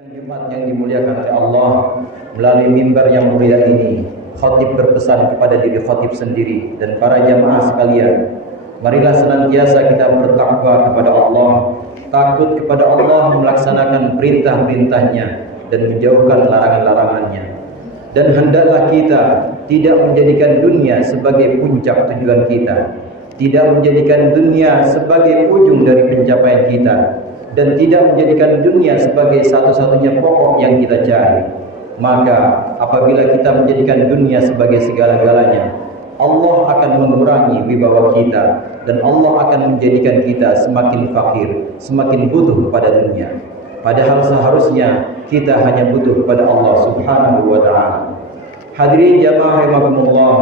Jumat yang dimuliakan oleh Allah, melalui mimbar yang mulia ini, khatib berpesan kepada diri khatib sendiri dan para jamaah sekalian, marilah senantiasa kita bertakwa kepada Allah, takut kepada Allah, melaksanakan perintah-perintahnya dan menjauhkan larangan-larangannya. Dan hendaklah kita tidak menjadikan dunia sebagai puncak tujuan kita, tidak menjadikan dunia sebagai ujung dari pencapaian kita, dan tidak menjadikan dunia sebagai satu-satunya pokok yang kita cari. Maka apabila kita menjadikan dunia sebagai segala-galanya, Allah akan mengurangi wibawa kita dan Allah akan menjadikan kita semakin fakir, semakin butuh kepada dunia. Padahal seharusnya kita hanya butuh kepada Allah Subhanahu wa taala. Hadirin jamaah rahimakumullah,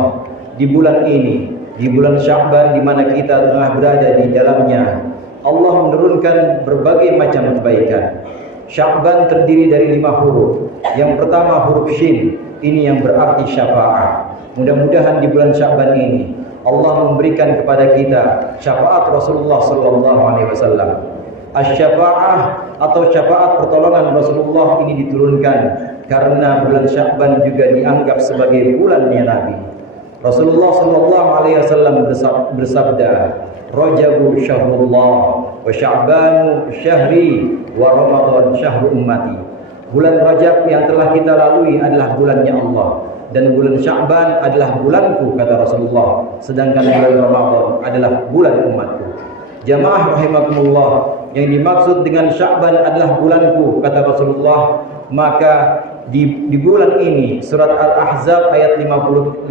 di bulan ini, di bulan Sya'ban di mana kita tengah berada di dalamnya, Allah menurunkan berbagai macam kebaikan. Sya'ban terdiri dari 5 huruf. Yang pertama huruf Shin, ini yang berarti syafaat. Mudah-mudahan di bulan Sya'ban ini Allah memberikan kepada kita syafaat Rasulullah sallallahu alaihi wasallam. Asy-syafa'ah atau syafaat pertolongan Rasulullah ini diturunkan karena bulan Sya'ban juga dianggap sebagai bulannya Nabi. Rasulullah sallallahu alaihi wasallam bersabda, Rajabu syahrullah wa Sya'banu syahri wa Ramadan syahru ummati. Bulan Rajab yang telah kita lalui adalah bulannya Allah, dan bulan Sya'ban adalah bulanku, kata Rasulullah, sedangkan bulan Ramadan adalah bulan umatku. Jamaah rahimakumullah, yang dimaksud dengan Sya'ban adalah bulanku, kata Rasulullah. Maka di bulan ini surat Al-Ahzab ayat 56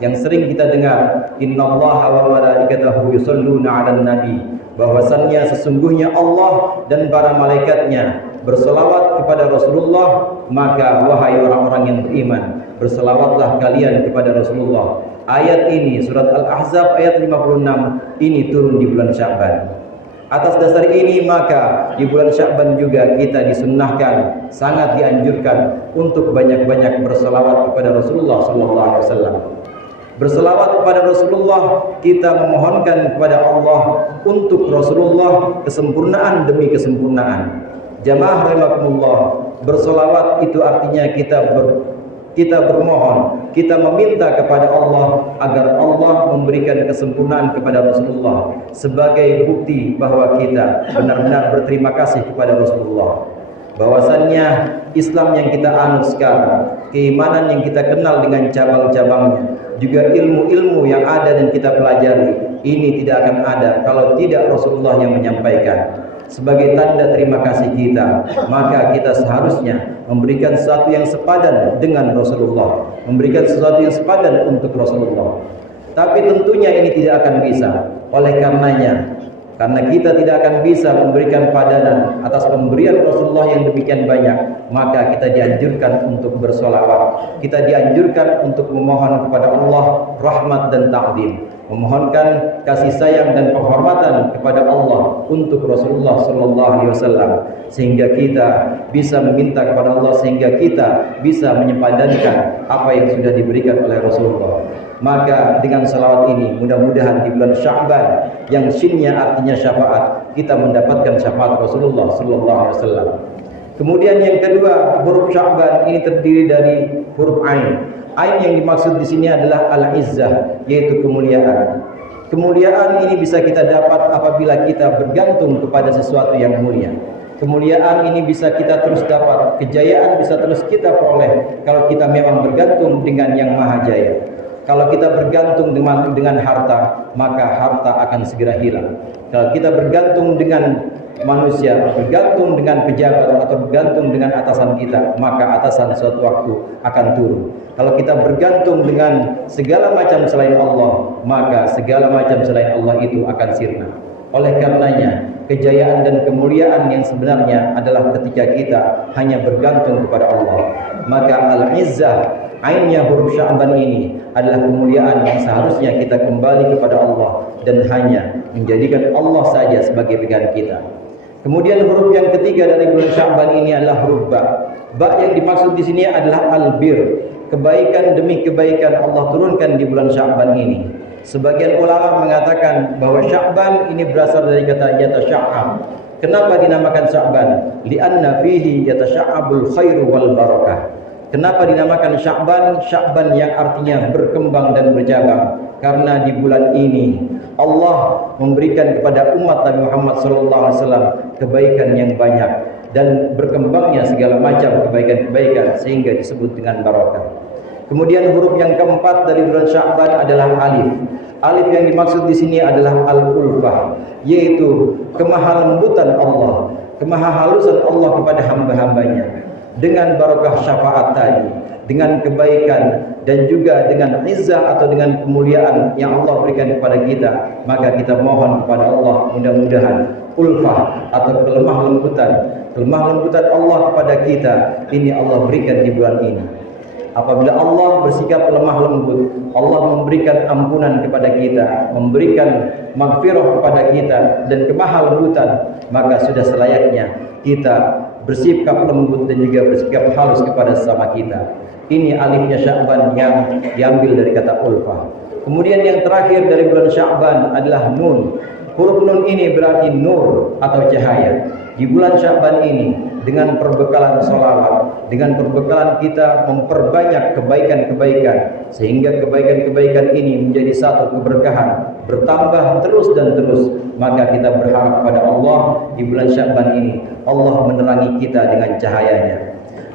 yang sering kita dengar, innallaha wa malaikatahu yusholluna 'alan nabi, bahwasannya sesungguhnya Allah dan para malaikatnya berselawat kepada Rasulullah, maka wahai orang-orang yang beriman, berselawatlah kalian kepada Rasulullah. Ayat ini surat Al-Ahzab ayat 56 ini turun di bulan Sya'ban. Atas dasar ini maka di bulan Sya'ban juga kita disunnahkan, sangat dianjurkan untuk banyak-banyak berselawat kepada Rasulullah sallallahu alaihi wasallam. Berselawat kepada Rasulullah, kita memohonkan kepada Allah untuk Rasulullah kesempurnaan demi kesempurnaan. Jamaah rahimakumullah, berselawat itu artinya kita bermohon, kita meminta kepada Allah agar Allah memberikan kesempurnaan kepada Rasulullah sebagai bukti bahwa kita benar-benar berterima kasih kepada Rasulullah. Bahwasannya Islam yang kita anut sekarang, keimanan yang kita kenal dengan cabang-cabangnya, juga ilmu-ilmu yang ada dan kita pelajari, ini tidak akan ada kalau tidak Rasulullah yang menyampaikan. Sebagai tanda terima kasih kita, maka kita seharusnya memberikan sesuatu yang sepadan dengan Rasulullah, memberikan sesuatu yang sepadan untuk Rasulullah. Tapi tentunya ini tidak akan bisa. Oleh karenanya, karena kita tidak akan bisa memberikan padanan atas pemberian Rasulullah yang demikian banyak, maka kita dianjurkan untuk bersolawat. Kita dianjurkan untuk memohon kepada Allah rahmat dan ta'zim, memohonkan kasih sayang dan penghormatan kepada Allah untuk Rasulullah sallallahu alaihi wasallam, sehingga kita bisa meminta kepada Allah, sehingga kita bisa menyepadankan apa yang sudah diberikan oleh Rasulullah. Maka dengan salawat ini mudah-mudahan di bulan Sya'ban yang shinnya artinya syafaat, kita mendapatkan syafaat Rasulullah sallallahu alaihi wasallam. Kemudian yang kedua, huruf Sya'ban ini terdiri dari huruf Ain. Ain yang dimaksud di sini adalah al-izzah, yaitu kemuliaan. Kemuliaan ini bisa kita dapat apabila kita bergantung kepada sesuatu yang mulia. Kemuliaan ini bisa kita terus dapat, kejayaan bisa terus kita peroleh kalau kita memang bergantung dengan yang maha jaya. Kalau kita bergantung dengan harta, maka harta akan segera hilang. Kalau kita bergantung dengan manusia, bergantung dengan pejabat atau bergantung dengan atasan kita, maka atasan suatu waktu akan turun. Kalau kita bergantung dengan segala macam selain Allah, maka segala macam selain Allah itu akan sirna. Oleh karenanya, kejayaan dan kemuliaan yang sebenarnya adalah ketika kita hanya bergantung kepada Allah. Maka al-izzah, ainnya huruf Sya'ban ini adalah kemuliaan yang seharusnya kita kembali kepada Allah dan hanya menjadikan Allah saja sebagai pegangan kita. Kemudian huruf yang ketiga dari bulan Sya'ban ini adalah huruf ba. Ba yang dimaksud di sini adalah albir, kebaikan demi kebaikan Allah turunkan di bulan Sya'ban ini. Sebagian ulama mengatakan bahwa Sya'ban ini berasal dari kata yatasya'a. Kenapa dinamakan Sya'ban? Li'anna fihi yatasya'abul khairu wal barakah. Kenapa dinamakan Sya'ban? Sya'ban yang artinya berkembang dan bercabang. Karena di bulan ini Allah memberikan kepada umat Nabi Muhammad SAW kebaikan yang banyak dan berkembangnya segala macam kebaikan-kebaikan sehingga disebut dengan barakah. Kemudian huruf yang keempat dari bulan Sya'ban adalah alif. Alif yang dimaksud di sini adalah al-ulfah, yaitu kemahalembutan Allah, kemahahalusan Allah kepada hamba-hambanya. Dengan barakah syafaat tadi, dengan kebaikan dan juga dengan izzah atau dengan kemuliaan yang Allah berikan kepada kita, maka kita mohon kepada Allah mudah-mudahan ulfah atau kelemah lembutan Allah kepada kita ini Allah berikan di bulan ini. Apabila Allah bersikap lemah lembut, Allah memberikan ampunan kepada kita, memberikan maghfirah kepada kita dan kemahalembutan, maka sudah selayaknya kita bersikap lembut dan juga bersikap halus kepada sesama kita. Ini alifnya Sya'ban yang diambil dari kata ulfah. Kemudian yang terakhir dari bulan Sya'ban adalah nun. Huruf nun ini berarti nur atau cahaya. Di bulan Sya'ban ini dengan perbekalan sholawat, dengan perbekalan kita memperbanyak kebaikan-kebaikan sehingga kebaikan-kebaikan ini menjadi satu keberkahan, bertambah terus dan terus, maka kita berharap pada Allah di bulan Sya'ban ini Allah menerangi kita dengan cahayanya.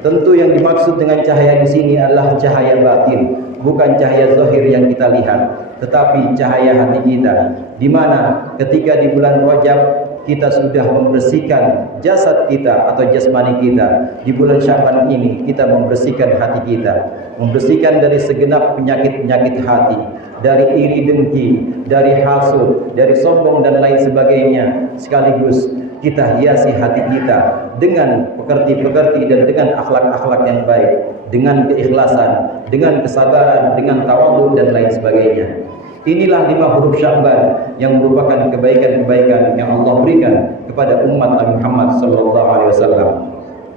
Tentu yang dimaksud dengan cahaya di sini adalah cahaya batin, bukan cahaya zahir yang kita lihat, tetapi cahaya hati kita, di mana ketika di bulan Rajab kita sudah membersihkan jasad kita atau jasmani kita. Di bulan Sya'ban ini kita membersihkan hati kita, membersihkan dari segenap penyakit-penyakit hati, dari iri dengki, dari hasud, dari sombong dan lain sebagainya. Sekaligus kita hiasi hati kita dengan pekerti-pekerti dan dengan akhlak-akhlak yang baik, dengan keikhlasan, dengan kesabaran, dengan tawadhu dan lain sebagainya. Inilah 5 huruf Sya'ban yang merupakan kebaikan-kebaikan yang Allah berikan kepada umat Nabi Muhammad SAW.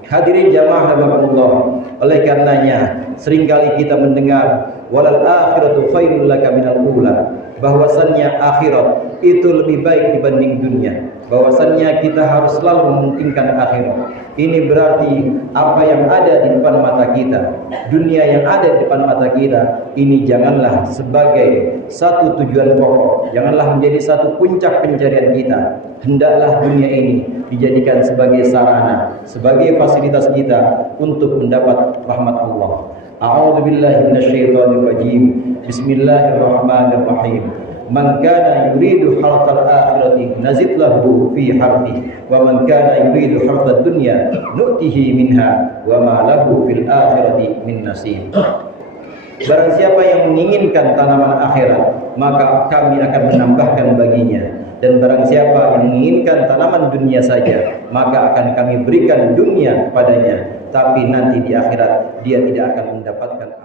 Hadirin jamaah rahimakumullah, oleh karenanya seringkali kita mendengar walal akhiratu khairul laka minal ula, bahwasannya akhirat itu lebih baik dibanding dunia, bahwasannya kita harus selalu mementingkan akhirat. Ini berarti apa yang ada di depan mata kita, dunia yang ada di depan mata kita, ini janganlah sebagai satu tujuan pokok, janganlah menjadi satu puncak pencarian kita. Hendaklah dunia ini dijadikan sebagai sarana, sebagai fasilitas kita untuk mendapat rahmat Allah. A'udzu billahi minasyaitonir rajim. Bismillahirrahmanirrahim. Man kana yuridu harthal akhirati nazid lahu fi harthi wa man kana yuridu harthad dunya nu'tihi minha wa ma lahu fil akhirati min nasib. Barang siapa yang menginginkan tanaman akhirat, maka kami akan menambahkan baginya. Dan barang siapa yang menginginkan tanaman dunia saja, maka akan kami berikan dunia padanya, tapi nanti di akhirat dia tidak akan mendapatkan